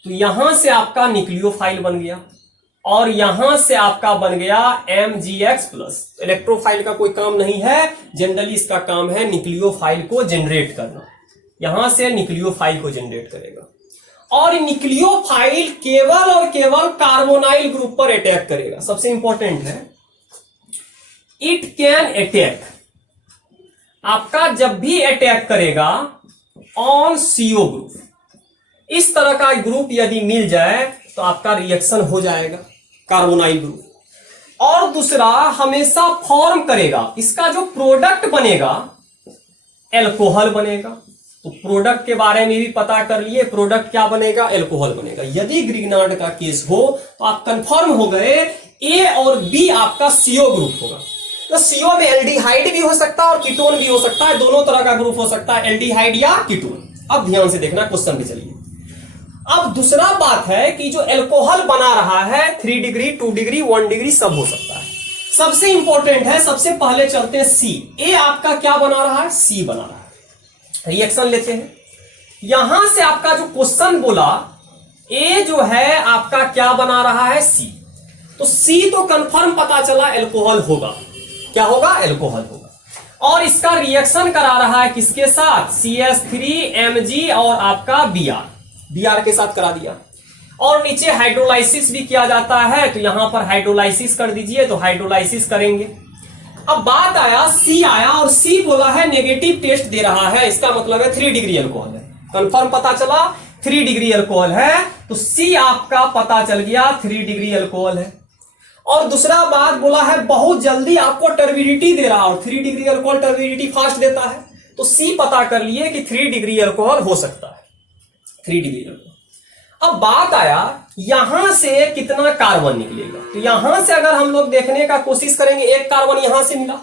तो यहां से आपका न्यूक्लियोफाइल बन गया, और यहां से आपका बन गया MgX+। इलेक्ट्रोफाइल का कोई काम नहीं है, जनरली इसका काम है न्यूक्लियोफाइल को जनरेट करना। यहां से न्यूक्लियोफाइल को जनरेट करेगा, और न्यूक्लियोफाइल केवल और केवल कार्बोनाइल ग्रुप पर अटैक करेगा। सबसे इंपॉर्टेंट है, इट कैन अटैक, आपका जब भी अटैक करेगा ऑन सीओ ग्रुप, इस तरह का ग्रुप यदि मिल जाए तो आपका रिएक्शन हो जाएगा कार्बोनाइल ग्रुप। और दूसरा, हमेशा फॉर्म करेगा, इसका जो प्रोडक्ट बनेगा एल्कोहल बनेगा। तो प्रोडक्ट के बारे में भी पता कर लिए, प्रोडक्ट क्या बनेगा, एल्कोहल बनेगा। यदि ग्रिग्नार्ड का केस हो तो आप कंफर्म हो गए ए और बी आपका सीओ ग्रुप होगा। तो सीओ में एल्डिहाइड भी हो सकता है और कीटोन भी हो सकता है, दोनों तरह का ग्रुप हो सकता है, एल्डिहाइड या कीटोन। अब ध्यान से देखना क्वेश्चन पे चलिए। अब दूसरा बात है कि जो एल्कोहल बना रहा है 3 डिग्री 2 डिग्री 1 डिग्री सब हो सकता है। सबसे इंपॉर्टेंट है, सबसे पहले चलते हैं सी। ए आपका क्या बना रहा है, सी बना रहा है। रिएक्शन लेते हैं, यहां से आपका जो क्वेश्चन बोला ए जो है आपका क्या बना रहा है, सी। तो सी तो कंफर्म पता चला एल्कोहल होगा। क्या होगा, एल्कोहल होगा। और इसका रिएक्शन करा रहा है किसके साथ, CH3Mg और आपका Br के साथ करा दिया। और नीचे हाइड्रोलाइसिस भी किया जाता है, तो यहां पर हाइड्रोलाइसिस कर दीजिए, तो हाइड्रोलाइसिस करेंगे। अब बात आया, सी आया और सी बोला है नेगेटिव टेस्ट दे रहा है, इसका मतलब है 3 डिग्री अल्कोहल है। कंफर्म पता चला 3 डिग्री अल्कोहल है, तो सी आपका पता चल गया 3 डिग्री अल्कोहल है। और दूसरा बात बोला है बहुत जल्दी आपको टर्बिडिटी दे रहा, और 3 डिग्री अल्कोहल टर्बिडिटी फास्ट देता है, तो सी पता कर लिए कि 3 डिग्री अल्कोहल हो सकता है, 3 डिग्री अल्कोहल। अब बात आया यहां से कितना कार्बन निकलेगा, तो यहां से अगर हम लोग देखने का कोशिश करेंगे, एक कार्बन यहां से मिला,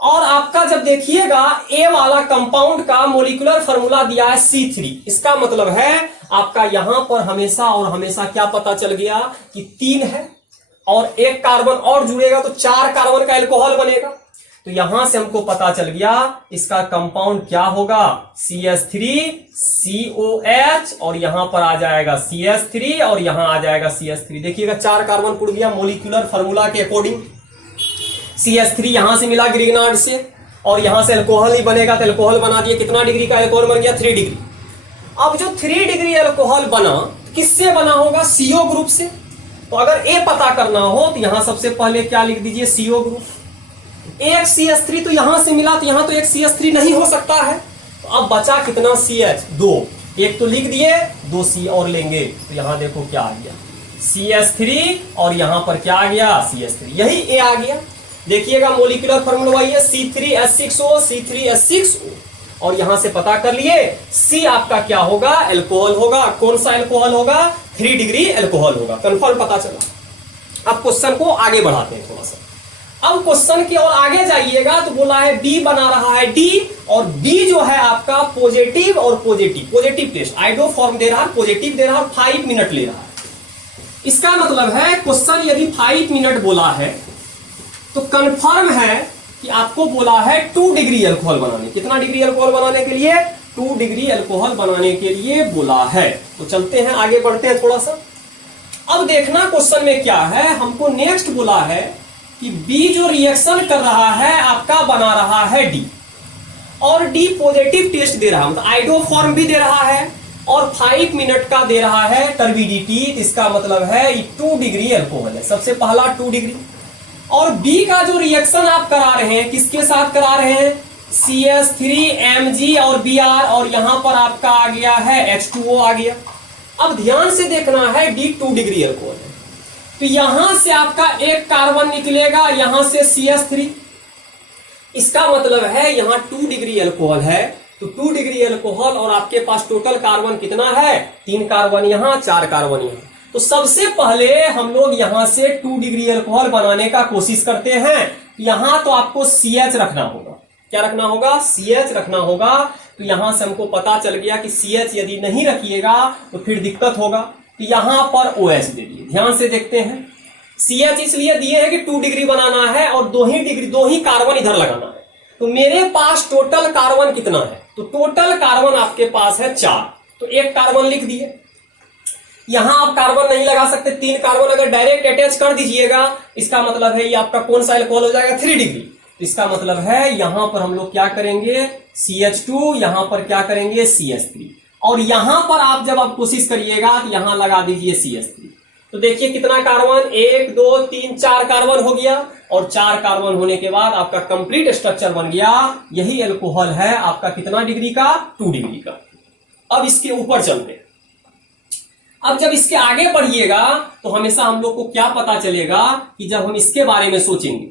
और आपका जब देखिएगा ए वाला कंपाउंड का मोलिकुलर फार्मूला दिया है C3, इसका मतलब है आपका यहां पर हमेशा और हमेशा क्या पता चल गया कि 3 है, और एक कार्बन और जुड़ेगा तो 4 कार्बन का एल्कोहल बनेगा। तो यहां से हमको पता चल गया इसका कंपाउंड क्या होगा, CH3COH, और यहां पर आ जाएगा CH3 और यहां आ जाएगा CH3। देखिएगा 4 कार्बन जुड़ गया मोलिकुलर फार्मूला के अकॉर्डिंग। CH3 यहां से मिला ग्रिग्नार्ड से, और यहां से अल्कोहल ही बनेगा, तो अल्कोहल बना दिया। कितना डिग्री का अल्कोहल बन गया, 3 डिग्री। अब जो 3 डिग्री अल्कोहल बना किससे बना होगा, CO ग्रुप से। तो अगर ए पता करना हो तो यहां सबसे पहले क्या लिख दीजिए, CO ग्रुप। एक CH3 तो यहां से मिला, तो यहां तो एक CH3 नहीं हो सकता है, तो अब बचा कितना CH, 2। एक तो लिख दिए, 2 C और लेंगे, तो यहां देखो क्या आ गया, CH3, और यहां पर क्या आ गया, CH3, यही ए आ गया। देखिएगा मोलिकुलर फार्मूला वही है, C3H6O, C3H6O, और यहां से पता कर लिए C आपका क्या होगा, एल्कोहल होगा। कौन सा एल्कोहल होगा, 3 डिग्री एल्कोहल होगा, कंफर्म पता चला। अब क्वेश्चन को आगे बढ़ाते हैं थोड़ा सा। अब क्वेश्चन की ओर आगे जाइएगा तो बोला है बी बना रहा है D, और B जो है आपका पॉजिटिव और पॉजिटिव टेस्ट, आइडोफॉर्म दे रहा है, पॉजिटिव दे रहा है, 5 मिनट ले रहा है। इसका मतलब है क्वेश्चन यदि 5 मिनट बोला है तो कंफर्म है कि आपको बोला है 2 डिग्री अल्कोहल बनाने। कितना डिग्री अल्कोहल बनाने के लिए, 2 डिग्री अल्कोहल बनाने के लिए बोला है। तो चलते हैं आगे बढ़ते हैं थोड़ा सा। अब देखना क्वेश्चन में क्या है, हमको नेक्स्ट बोला है कि बी जो रिएक्शन कर रहा है आपका बना रहा है डी, और डी पॉजिटिव टेस्ट दे रहा है, मतलब आइडोफॉर्म भी दे रहा है और 5 मिनट का दे रहा है टर्बिडिटी। इसका मतलब है 2 डिग्री अल्कोहल है, सबसे पहला 2 डिग्री। और बी का जो रिएक्शन आप करा रहे हैं किसके साथ करा रहे हैं, CH3Mg और Br, और यहां पर आपका आ गया है H2O आ गया। अब ध्यान से देखना है डी 2 डिग्री अल्कोहल है, तो यहां से आपका एक कार्बन निकलेगा, यहां से CH3, इसका मतलब है यहां 2 डिग्री अल्कोहल है, तो 2 डिग्री अल्कोहल, और आपके पास टोटल कार्बन कितना है, 3 कार्बन यहां, 4 कार्बन यहां। तो सबसे पहले हम लोग यहां से 2 डिग्री अल्कोहल बनाने का कोशिश करते हैं। यहां तो आपको CH रखना होगा, क्या रखना होगा, CH रखना होगा। तो यहां से हमको पता चल गया कि CH यदि नहीं रखिएगा तो फिर दिक्कत होगा, तो यहां पर OH दे दिए। ध्यान से देखते हैं, CH इसलिए दिए हैं कि 2 डिग्री बनाना है और 2 ही कार्बन इधर लगाना है। तो मेरे पास टोटल कार्बन कितना है, तो टोटल कार्बन आपके पास है 4, तो एक कार्बन लिख दिए। यहां आप कार्बन नहीं लगा सकते, 3 कार्बन अगर डायरेक्ट अटैच कर दीजिएगा, इसका मतलब है ये आपका कौन सा अल्कोहल हो जाएगा, 3 डिग्री। इसका मतलब है यहां पर हम लोग क्या करेंगे, CH2, यहां पर क्या करेंगे, CH3। और यहां पर आप जब आप कोशिश करिएगा तो यहां लगा दीजिए CH3। तो देखिए कितना कार्बन, 1 2 3 4 कार्बन हो गया, और 4 कार्बन होने के बाद आपका कंप्लीट स्ट्रक्चर बन गया। यही अल्कोहल है आपका कितना डिग्री का, 2 डिग्री का। अब इसके ऊपर चलते हैं। अब जब इसके आगे बढ़िएगा तो हमेशा हम लोग को क्या पता चलेगा कि जब हम इसके बारे में सोचेंगे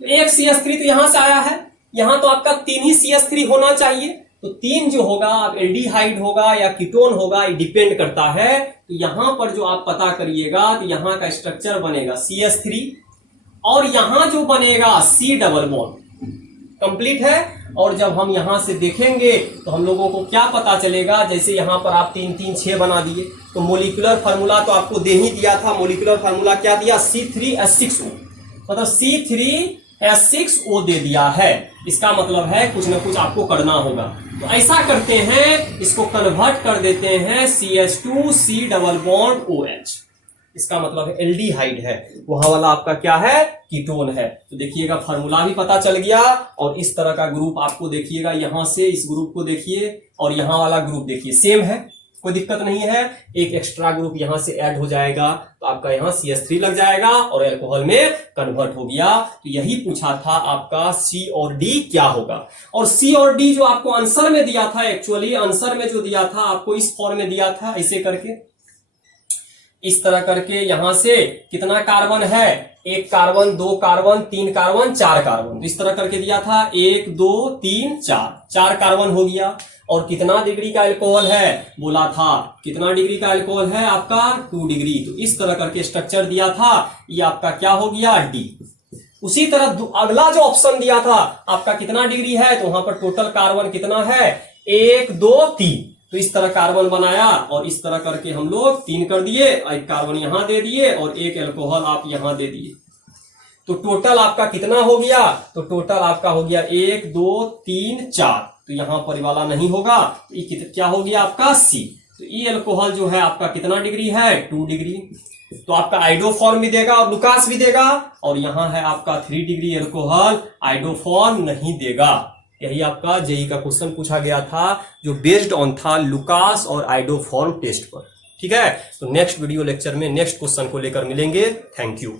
तो एक CH3 तो यहां से आया है, यहां तो आपका 3 ही CH3 होना चाहिए। तो 3 जो होगा अब एल्डिहाइड होगा या कीटोन होगा, ये डिपेंड करता है। तो यहां पर जो आप पता करिएगा तो यहां का स्ट्रक्चर बनेगा CH3, और यहां जो बनेगा C डबल बॉन्ड कंप्लीट है। और जब हम यहां से देखेंगे तो हम लोगों को क्या पता चलेगा, जैसे यहां पर आप 3 3 6 बना दिए तो मोलिकुलर फार्मूला तो आपको दे ही दिया था। मोलिकुलर फार्मूला क्या दिया, C3H6O, मतलब C3H6O दे दिया है। इसका मतलब है कुछ ना कुछ आपको करना होगा। तो ऐसा करते हैं, इसको कन्वर्ट कर देते हैं CH2C डबल बॉन्ड OH। इसका मतलब है एल्डिहाइड है, वहां वाला आपका क्या है, कीटोन है। तो देखिएगा फार्मूला भी पता चल गया। और इस तरह का ग्रुप आपको देखिएगा, यहां से इस ग्रुप को देखिए और यहां वाला ग्रुप देखिए, सेम है, कोई दिक्कत नहीं है। एक एक्स्ट्रा ग्रुप यहां से ऐड हो जाएगा तो आपका यहां CH3 लग जाएगा और अल्कोहल में कन्वर्ट हो गया। तो यही पूछा था आपका C और D क्या होगा। और C और D जो आपको आंसर में दिया था, एक्चुअली आंसर में जो दिया था आपको इस फॉर्म में दिया था, ऐसे करके, इस तरह करके यहां से कितना कार्बन है, 1 कार्बन 2 कार्बन 3 कार्बन 4 कार्बन, तो इस तरह करके दिया था 1 2 3 4 कार्बन हो गया। और कितना डिग्री का अल्कोहल है बोला था, कितना डिग्री का अल्कोहल है आपका, 2 डिग्री। तो इस तरह करके स्ट्रक्चर दिया था, ये आपका क्या हो गया, D। उसी तरह अगला जो ऑप्शन दिया था आपका कितना डिग्री है, तो वहां पर टोटल कार्बन कितना है, 1 2 3। तो इस तरह कार्बन बनाया और इस तरह करके हम लोग 3 कर दिए, एक कार्बन यहां दे दिए और एक अल्कोहल आप यहां दे दिए। तो टोटल आपका कितना हो गया, तो टोटल आपका हो गया 1 2 3 4। तो यहां पर वाला नहीं होगा, तो ये क्या हो गया आपका C। तो ये अल्कोहल जो है आपका कितना डिग्री है, 2 डिग्री। तो आपका आइडोफॉर्म भी देगा और लुकास भी देगा। और यहां है आपका 3 डिग्री अल्कोहल, आइडोफॉर्म नहीं देगा। यही आपका जेई का क्वेश्चन पूछा गया था, जो बेस्ड ऑन था लुकास और आइडोफॉर्म टेस्ट पर। ठीक है, तो नेक्स्ट वीडियो लेक्चर में नेक्स्ट क्वेश्चन को लेकर मिलेंगे। Thank you.